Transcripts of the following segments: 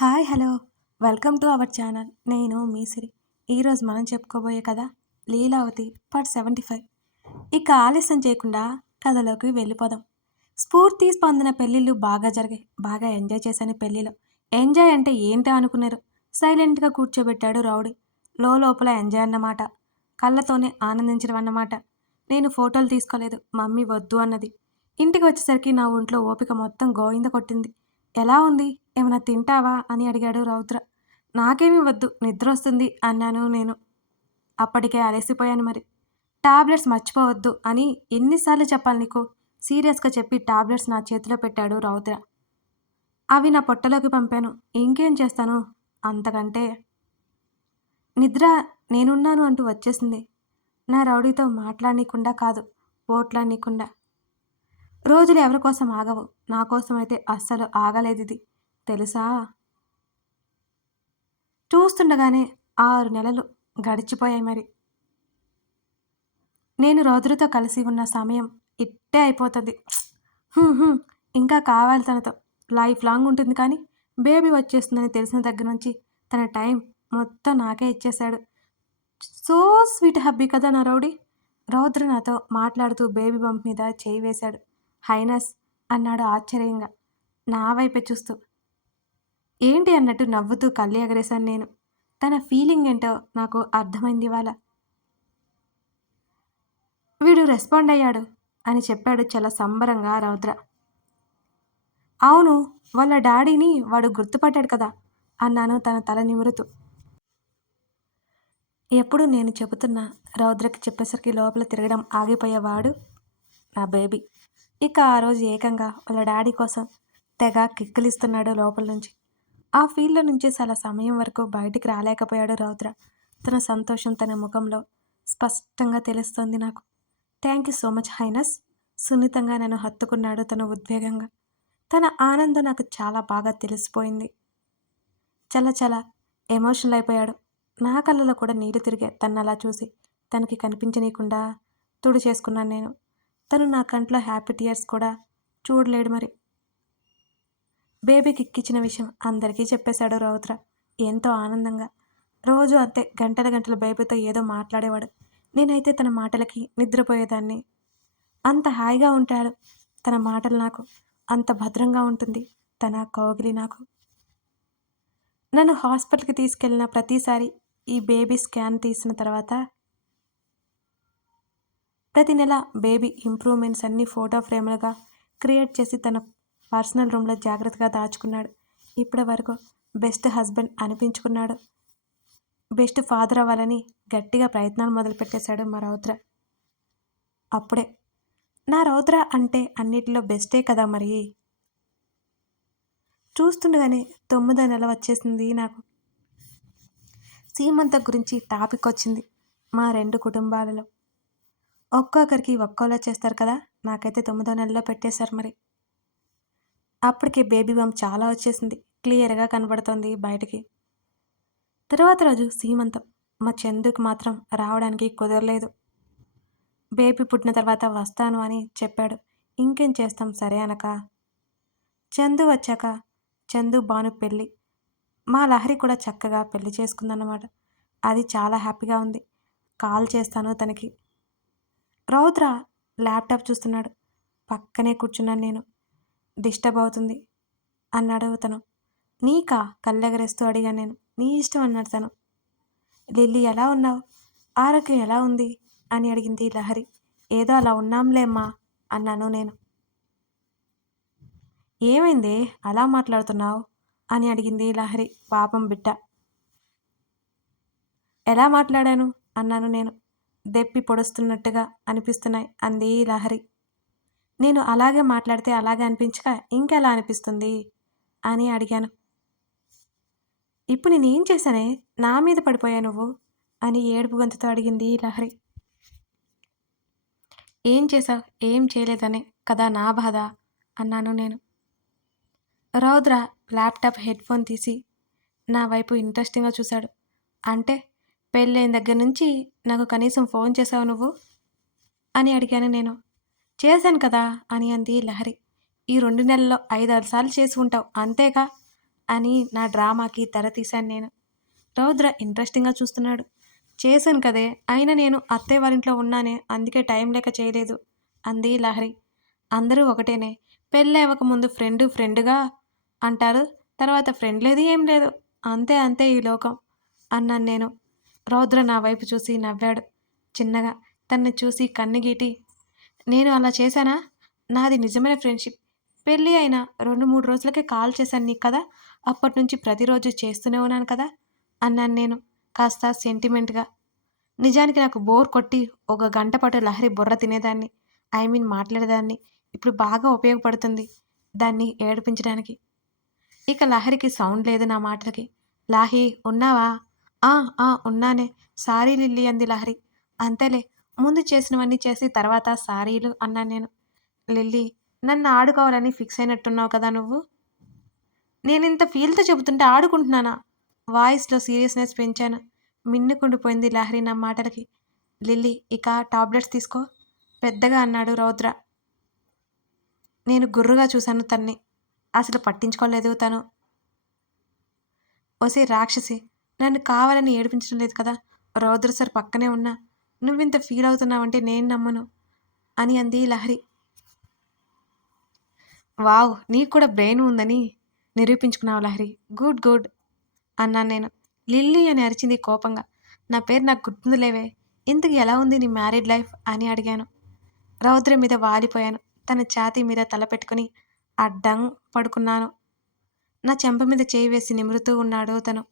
Hi hello. Welcome to our channel. నేను మీసిరి. ఈరోజు మనం చెప్పుకోబోయే కథ లీలావతి పార్ట్ సెవెంటీ ఫైవ్. ఇక ఆలస్యం చేయకుండా కథలోకి వెళ్ళిపోదాం. స్ఫూర్తి స్పందన పెళ్ళిళ్ళు బాగా జరిగాయి. బాగా ఎంజాయ్ చేశాను పెళ్ళిలో. ఎంజాయ్ అంటే ఏంటో అనుకున్నారు సైలెంట్గా కూర్చోబెట్టాడు రౌడీ. లో లోపల ఎంజాయ్ అన్నమాట. కళ్ళతోనే ఆనందించడం అన్నమాట. నేను ఫోటోలు తీసుకోలేదు. మమ్మీ వద్దు అన్నది. ఇంటికి వచ్చేసరికి నా ఒంట్లో ఓపిక మొత్తం గోవింద కొట్టింది. ఎలా ఉంది? ఏమైనా తింటావా? అని అడిగాడు రౌద్ర. నాకేమీ వద్దు నిద్ర వస్తుంది అన్నాను నేను. అప్పటికే అలసిపోయాను మరి. టాబ్లెట్స్ మర్చిపోవద్దు అని ఎన్నిసార్లు చెప్పాలి నీకు? సీరియస్గా చెప్పి టాబ్లెట్స్ నా చేతిలో పెట్టాడు రౌద్ర. అవి నా పొట్టలోకి పంపాను. ఇంకేం చేస్తాను? అంతకంటే నిద్ర నేనున్నాను అంటూ వచ్చేసింది. నా రౌడీతో మాట్లాడనీకుండా కాదు ఓట్లాడనీకుండా రోజులు ఎవరి కోసం ఆగవు? నా కోసం అయితే అస్సలు ఆగలేదు ఇది. తెలుసా? చూస్తుండగానే ఆరు నెలలు గడిచిపోయాయి మరి. నేను రోజులతో కలిసి ఉన్న సమయం ఇట్టే అయిపోతుంది. ఇంకా కావాలి తనతో. లైఫ్ లాంగ్ ఉంటుంది కానీ బేబీ వచ్చేస్తుందని తెలిసిన దగ్గర నుంచి తన టైం మొత్తం నాకే ఇచ్చేశాడు. సో స్వీట్ హబ్బీ కదా నా రౌడీ? రౌద్ర నాతో మాట్లాడుతూ బేబీ బంప్ మీద చేయి వేశాడు. హైనస్ అన్నాడు ఆశ్చర్యంగా. నా వైపే చూస్తూ. ఏంటి అన్నట్టు నవ్వుతూ కళ్ళు ఎగరేశాను నేను. తన ఫీలింగ్ ఏంటో నాకు అర్థమైంది ఇవాళ. వీడు రెస్పాండ్ అయ్యాడు అని చెప్పాడు చాలా సంబరంగా రౌద్ర. అవును వాళ్ళ డాడీని వాడు గుర్తుపట్టాడు కదా అన్నాను తన తల నిమురుతూ. ఎప్పుడు నేను చెబుతున్నా రౌద్రకి చెప్పేసరికి లోపల తిరగడం ఆగిపోయేవాడు నా బేబీ. ఇక ఆ రోజు ఏకంగా వాళ్ళ డాడీ కోసం తెగ కిక్కిలిస్తున్నాడు లోపల నుంచి. ఆ ఫీల్డ్లో నుంచి చాలా సమయం వరకు బయటికి రాలేకపోయాడు రౌద్ర. తన సంతోషం తన ముఖంలో స్పష్టంగా తెలుస్తోంది నాకు. Thank you so much Highness. సున్నితంగా నన్ను హత్తుకున్నాడు తన ఉద్వేగంగా. తన ఆనందం నాకు చాలా బాగా తెలిసిపోయింది. చాలా చాలా ఎమోషనల్ అయిపోయాడు. నా కళ్ళలో కూడా నీరు తిరిగే తను అలా చూసి తనకి కనిపించనీయకుండా తుడి చేసుకున్నాను నేను. తను నా కంట్లో హ్యాపీ టీయర్స్ కూడా చూడలేడు మరి. బేబీకి ఎక్కించిన విషయం అందరికీ చెప్పేశాడు రౌద్ర. ఎంతో ఆనందంగా. రోజు అంతే గంటల గంటల బేబీతో ఏదో మాట్లాడేవాడు. నేనైతే తన మాటలకి నిద్రపోయేదాన్ని. అంత హాయిగా ఉంటాడు తన మాటలు నాకు. అంత భద్రంగా ఉంటుంది తన కౌగిలి నాకు. నన్ను హాస్పిటల్కి తీసుకెళ్ళిన ప్రతిసారి ఈ బేబీ స్కాన్ తీసిన తర్వాత ప్రతి నెల బేబీ ఇంప్రూవ్మెంట్స్ అన్ని ఫోటో ఫ్రేమ్లుగా క్రియేట్ చేసి తన పర్సనల్ రూమ్లో జాగ్రత్తగా దాచుకున్నాడు. ఇప్పటి వరకు బెస్ట్ హస్బెండ్ అనిపించుకున్నాడు. బెస్ట్ ఫాదర్ అవ్వాలని గట్టిగా ప్రయత్నాలు మొదలుపెట్టేశాడు మా రౌద్ర. అప్పుడే నా రౌద్ర అంటే అన్నిటిలో బెస్టే కదా మరి? చూస్తుండగానే తొమ్మిదో నెల వచ్చేసింది నాకు. సీమంత గురించి టాపిక్ వచ్చింది మా రెండు కుటుంబాలలో. ఒక్కొక్కరికి ఒక్కోలా చేస్తారు కదా! నాకైతే తొమ్మిదో నెలలో పెట్టేశారు మరి. అప్పటికే బేబీ బంప్ చాలా వచ్చేసింది. క్లియర్గా కనబడుతోంది బయటికి. తర్వాత రోజు సీమంతం. మా చందుకు మాత్రం రావడానికి కుదరలేదు. బేబీ పుట్టిన తర్వాత వస్తాను అని చెప్పాడు. ఇంకేం చేస్తాం? సరే అనక. చందు వచ్చాక చందు బాను పెళ్ళి. మా లహరి కూడా చక్కగా పెళ్ళి చేసుకుందన్నమాట. అది చాలా హ్యాపీగా ఉంది. కాల్ చేస్తాను తనకి. రౌద్ర ల్యాప్టాప్ చూస్తున్నాడు. పక్కనే కూర్చున్నాను నేను. డిస్టర్బ్ అవుతుంది అన్నాడు తను నీకా? కళ్ళెగరేస్తూ అడిగాను నేను. నీ ఇష్టం అన్నాడు తను. లిల్లీ ఎలా ఉన్నావు? ఆరోగ్యం ఎలా ఉంది? అని అడిగింది లహరి. ఏదో అలా ఉన్నాంలేమ్మా అన్నాను నేను. ఏమైంది? అలా మాట్లాడుతున్నావు? అని అడిగింది లహరి పాపం బిడ్డ. ఎలా మాట్లాడాను? అన్నాను నేను. దెప్పి పొడుస్తున్నట్టుగా అనిపిస్తున్నాయి అంది లహరి. నేను అలాగే మాట్లాడితే అలాగే అనిపించక ఇంకెలా అనిపిస్తుంది? అని అడిగాను. ఇప్పుడు నేనేం చేశానే? నా మీద పడిపోయా నువ్వు? అని ఏడుపు గొంతుతో అడిగింది లహరి. ఏం చేశావు? ఏం చేయలేదనే కదా నా బాధ? అన్నాను నేను. రౌద్ర ల్యాప్టాప్ హెడ్ఫోన్ తీసి నా వైపు ఇంట్రెస్టింగ్గా చూశాడు. అంటే పెళ్ళైన దగ్గర నుంచి నాకు కనీసం ఫోన్ చేసావు నువ్వు? అని అడిగాను నేను. చేశాను కదా అని అంది లహరి. ఈ రెండు నెలల్లో ఐదారు సార్లు చేసి ఉంటావు అంతేగా? అని నా డ్రామాకి తెర తీశాను నేను. రౌద్ర ఇంట్రెస్టింగ్గా చూస్తున్నాడు. చేశాను కదే అయినా నేను అత్తయ్య వారింట్లో ఉన్నానే అందుకే టైం లేక చేయలేదు అంది లహరి. అందరూ ఒకటేనే పెళ్ళి ముందు ఫ్రెండ్ ఫ్రెండ్గా అంటారు తర్వాత ఫ్రెండ్ లేదు ఏం లేదు అంతే అంతే ఈ లోకం అన్నాను నేను. రౌద్ర నా వైపు చూసి నవ్వాడు చిన్నగా. తన్ని చూసి కన్నుగీటి నేను అలా చేశానా? నాది నిజమైన ఫ్రెండ్షిప్. పెళ్ళి అయిన రెండు మూడు రోజులకే కాల్ చేశాను నీకు కదా? అప్పటి నుంచి ప్రతిరోజు చేస్తూనే ఉన్నాను కదా? అన్నాను నేను కాస్త సెంటిమెంట్గా. నిజానికి నాకు బోర్ కొట్టి ఒక గంట పాటు లహరి బుర్ర తినేదాన్ని. ఐ మీన్ మాట్లాడేదాన్ని. ఇప్పుడు బాగా ఉపయోగపడుతుంది దాన్ని ఏడిపించడానికి. ఇక లహరికి సౌండ్ లేదు నా మాటలకి. లాహి ఉన్నావా? ఆ ఆ ఉన్నానే. సారీ లిల్లీ అంది లహరి. అంతేలే ముందు చేసినవన్నీ చేసి తర్వాత సారీలు అన్నాను నేను. లిల్లీ నన్ను ఆడుకోవాలని ఫిక్స్ అయినట్టున్నావు కదా నువ్వు? నేను ఇంత ఫీల్తో చెబుతుంటే ఆడుకుంటున్నానా? వాయిస్లో సీరియస్నెస్ పెంచాను. మిన్నుకుండిపోయింది లహరి నా మాటలకి. లిల్లీ ఇక టాబ్లెట్స్ తీసుకో. పెద్దగా అన్నాడు రౌద్ర. నేను గుర్రుగా చూశాను తన్ని. అసలు పట్టించుకోలేదు తను. ఒసే రాక్షసి నన్ను కావాలని ఏడిపించడం లేదు కదా? రౌద్ర సార్ పక్కనే ఉన్నా. నువ్వింత ఫీల్ అవుతున్నావంటే నేను నమ్మను అని అంది లహరి. వావ్ నీకు కూడా బ్రెయిన్ ఉందని నిరూపించుకున్నావు లహరి. గుడ్ గుడ్ అన్నాను నేను. లిల్లీ అని అరిచింది కోపంగా. నా పేరు నాకు గుర్తుందిలేవే. ఇంతకు ఎలా ఉంది నీ మ్యారీడ్ లైఫ్ అని అడిగాను. రౌద్ర మీద వాలిపోయాను. తన ఛాతీ మీద తల పెట్టుకుని అడ్డం పడుకున్నాను. నా చెంప మీద చేయి వేసి నిమురుతూ ఉన్నాడు తను.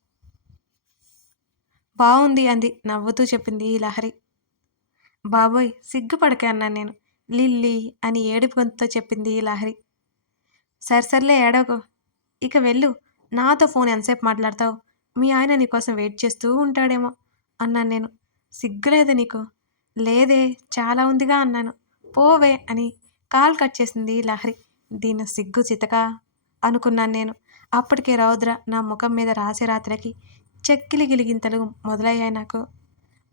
బాగుంది అంది నవ్వుతూ చెప్పింది ఈ లహరి. బాబోయ్ సిగ్గుపడకే అన్నాను నేను. లిల్లీ అని ఏడుపు గొంతుతో చెప్పింది ఈ లహరి. సర్సర్లే ఏడవకు. ఇక వెళ్ళు. నాతో ఫోన్ ఎంతసేపు మాట్లాడతావు? మీ ఆయన నీకోసం వెయిట్ చేస్తూ ఉంటాడేమో అన్నాను నేను. సిగ్గులేదు నీకు. లేదే చాలా ఉందిగా అన్నాను. పోవే అని కాల్ కట్ చేసింది లహరి. దీని సిగ్గు చితక అనుకున్నాను నేను. అప్పటికే రౌద్ర నా ముఖం మీద రాసే రాత్రికి చెక్కిలి గిలిగింతలు మొదలయ్యాయి నాకు.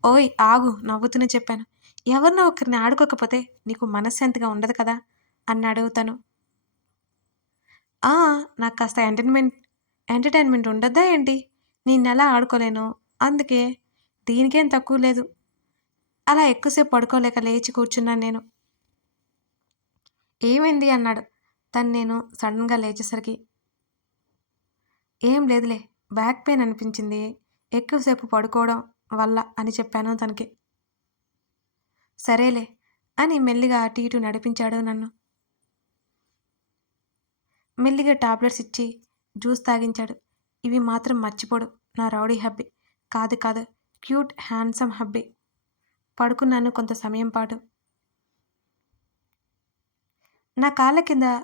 ఓయ్ ఆగు నవ్వుతూనే చెప్పాను. ఎవరినో ఒకరిని ఆడుకోకపోతే నీకు మనశ్శాంతిగా ఉండదు కదా? అన్నాడు తను. "ఆ, నాకు కాస్త ఎంటర్టైన్మెంట్ ఎంటర్టైన్మెంట్ ఉండద్దా ఏంటి? నిన్నెలా ఆడుకోలేను? అందుకే దీనికేం తక్కువ లేదు. అలా ఎక్కువసేపు పడుకోలేక లేచి కూర్చున్నాను నేను. ఏమైంది? అన్నాడు తను నేను సడన్గా లేచేసరికి. ఏం లేదులే బ్యాక్ పెయిన్ అనిపించింది. ఎక్కువసేపు పడుకోవడం వల్ల అని చెప్పాను తనకి. సరేలే అని మెల్లిగా అటు ఇటు నడిపించాడు నన్ను. మెల్లిగా టాబ్లెట్స్ ఇచ్చి జ్యూస్ తాగించాడు. ఇవి మాత్రం మర్చిపోడు. నా రౌడీ హబ్బీ. కాదు కాదు క్యూట్ హ్యాండ్సమ్ హబ్బీ. పడుకున్నాను కొంత సమయం పాటు. నా కాళ్ళ కింద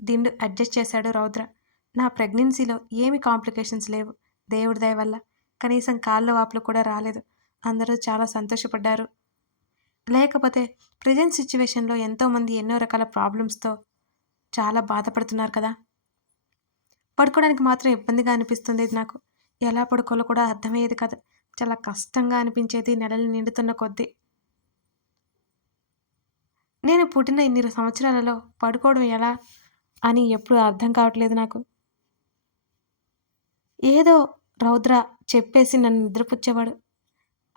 దిండు అడ్జస్ట్ చేశాడు రౌద్ర. నా ప్రెగ్నెన్సీలో ఏమి కాంప్లికేషన్స్ లేవు. దేవుడి దయ వల్ల. కనీసం కాళ్ళ వాపులు కూడా రాలేదు. అందరూ చాలా సంతోషపడ్డారు. లేకపోతే ప్రజెంట్ సిచ్యువేషన్లో ఎంతోమంది ఎన్నో రకాల ప్రాబ్లమ్స్తో చాలా బాధపడుతున్నారు కదా. పడుకోవడానికి మాత్రం ఇబ్బందిగా అనిపిస్తుంది నాకు. ఎలా పడుకోవాలో కూడా అర్థమయ్యేది కాదు. చాలా కష్టంగా అనిపించేది నెలలు నిండుతున్న కొద్దీ. నేను పుట్టిన ఇన్ని సంవత్సరాలలో పడుకోవడం ఎలా అని ఎప్పుడు అర్థం కావట్లేదు నాకు. ఏదో రౌద్ర చెప్పేసి నన్ను నిద్రపుచ్చేవాడు.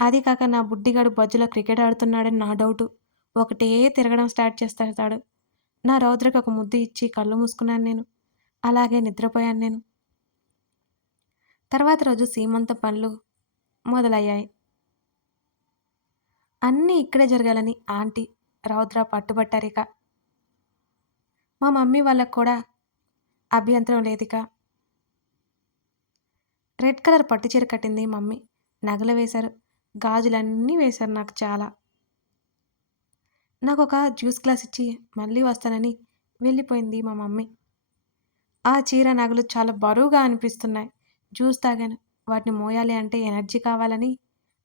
అది కాక నా బుడ్డిగాడు బజ్జులో క్రికెట్ ఆడుతున్నాడని నా డౌటు. ఒకటే తిరగడం స్టార్ట్ చేస్తాడు. నా రౌద్రకి ఒక ముద్దు ఇచ్చి కళ్ళు మూసుకున్నాను నేను. అలాగే నిద్రపోయాను నేను. తర్వాత రోజు సీమంత పనులు మొదలయ్యాయి. అన్నీ ఇక్కడే జరగాలని ఆంటీ రౌద్ర పట్టుబట్టారిక. మా మమ్మీ వాళ్ళకు కూడా అభ్యంతరం లేదిక రెడ్ కలర్ పట్టు చీర కట్టింది మమ్మీ. నగలు వేశారు. గాజులన్నీ వేశారు నాకు చాలా. నాకు ఒక జ్యూస్ గ్లాస్ ఇచ్చి మళ్ళీ వస్తానని వెళ్ళిపోయింది మా మమ్మీ. ఆ చీర నగలు చాలా బరువుగా అనిపిస్తున్నాయి. జ్యూస్ తాగాను. వాటిని మోయాలి అంటే ఎనర్జీ కావాలని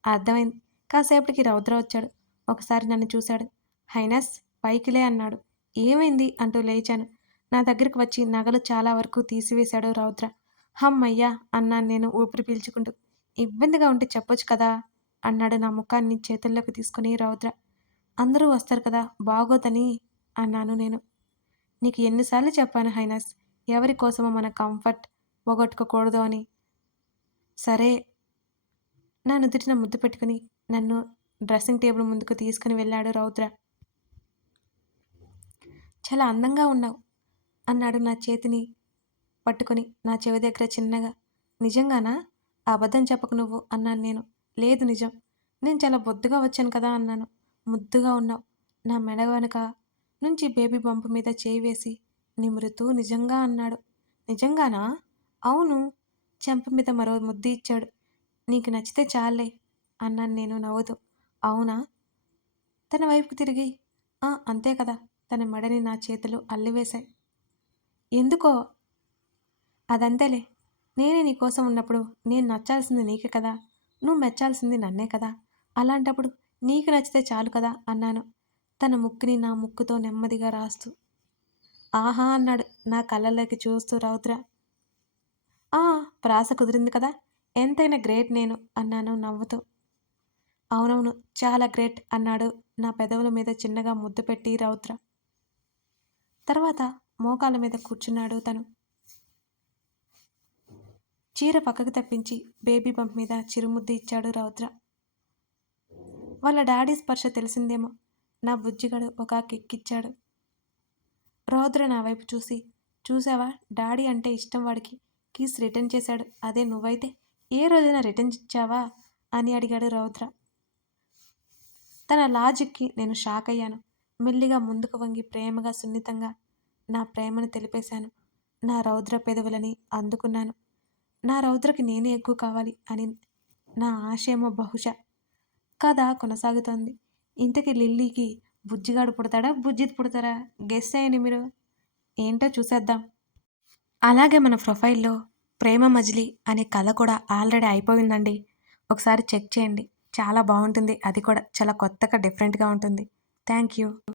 అర్థమైంది. కాసేపటికి రౌద్ర వచ్చాడు. ఒకసారి నన్ను చూశాడు. హైనస్ పైకిలే అన్నాడు. ఏమైంది? అంటూ లేచాను. నా దగ్గరికి వచ్చి నగలు చాలా వరకు తీసివేశాడు రౌద్ర. హమ్మయ్యా అన్నాను నేను ఊపిరి పీల్చుకుంటూ. ఇబ్బందిగా ఉంటే చెప్పొచ్చు కదా? అన్నాడు నా ముఖాన్ని చేతుల్లోకి తీసుకుని రౌద్ర. అందరూ వస్తారు కదా బాగోదని అన్నాను నేను. నీకు ఎన్నిసార్లు చెప్పాను హైనస్ ఎవరి కోసమో మన కంఫర్ట్ పోగొట్టుకోకూడదు అని. సరే. నా నుదుటిన ముద్దు పెట్టుకుని నన్ను డ్రెస్సింగ్ టేబుల్ ముందుకు తీసుకుని వెళ్ళాడు రౌద్ర. చాలా అందంగా ఉన్నావు అన్నాడు నా చేతిని పట్టుకొని నా చెవి దగ్గర చిన్నగా నిజంగానా? అబద్ధం చెప్పకు నువ్వు అన్నాను నేను. లేదు నిజం. నేను చాలా బొద్దుగా వచ్చాను కదా అన్నాను. ముద్దుగా ఉన్నావు. నా మెడ వెనుక నుంచి బేబీ బంపు మీద చేయి వేసి నిమృతూ నిజంగా అన్నాడు. నిజంగానా? అవును. చెంప మీద మరో ముద్దు ఇచ్చాడు. నీకు నచ్చితే చాలే అన్నాను నేను నవ్వుతూ. అవునా? తన వైపుకు తిరిగి "ఆ, అంతే కదా. తన మెడని నా చేతులు అల్లివేశాయి. ఎందుకో అదంతేలే. నేనే నీకోసం ఉన్నప్పుడు నేను నచ్చాల్సింది నీకే కదా. నువ్వు మెచ్చాల్సింది నన్నే కదా. అలాంటప్పుడు నీకు నచ్చితే చాలు కదా అన్నాను. తన ముక్కుని నా ముక్కుతో నెమ్మదిగా రాస్తూ. ఆహా అన్నాడు నా కళ్ళలోకి చూస్తూ రౌద్ర. ఆ ప్రాస కుదిరింది కదా. ఎంతైనా గ్రేట్ నేను అన్నాను నవ్వుతూ. అవునవును చాలా గ్రేట్ అన్నాడు నా పెదవుల మీద చిన్నగా ముద్దు పెట్టి రౌద్ర. తర్వాత మోకాల మీద కూర్చున్నాడు తను. చీర పక్కకు తప్పించి బేబీ బంప్ మీద చిరుముద్దు ఇచ్చాడు రౌద్ర. వాళ్ళ డాడీ స్పర్శ తెలిసిందేమో. నా బుజ్జిగడు ఒక కిక్కిచ్చాడు. రౌద్ర నా వైపు చూసి చూసావా డాడీ అంటే ఇష్టం వాడికి. కీస్ రిటర్న్ చేశాడు. అదే నువ్వైతే ఏ రోజైనా రిటర్న్ ఇచ్చావా? అని అడిగాడు రౌద్ర. తన లాజిక్కి నేను షాక్ అయ్యాను. మెల్లిగా ముందుకు వంగి ప్రేమగా సున్నితంగా నా ప్రేమను తెలిపేశాను. నా రౌద్ర పెదవులని అందుకున్నాను. నా రౌద్రకి నేనే ఎక్కువ కావాలి అని నా ఆశయమో బహుశా కథ కొనసాగుతోంది. ఇంతకీ లిల్లీకి బుజ్జిగాడు పుడతాడా? బుజ్జిత్ పుడతారా? గెస్ అయ్యండి మీరు. ఏంటో చూసేద్దాం. అలాగే మన ప్రొఫైల్లో ప్రేమ మజిలీ అనే కథ కూడా ఆల్రెడీ అయిపోయిందండి. ఒకసారి చెక్ చేయండి. చాలా బాగుంటుంది. అది కూడా చాలా కొత్తగా డిఫరెంట్గా ఉంటుంది. Thank you.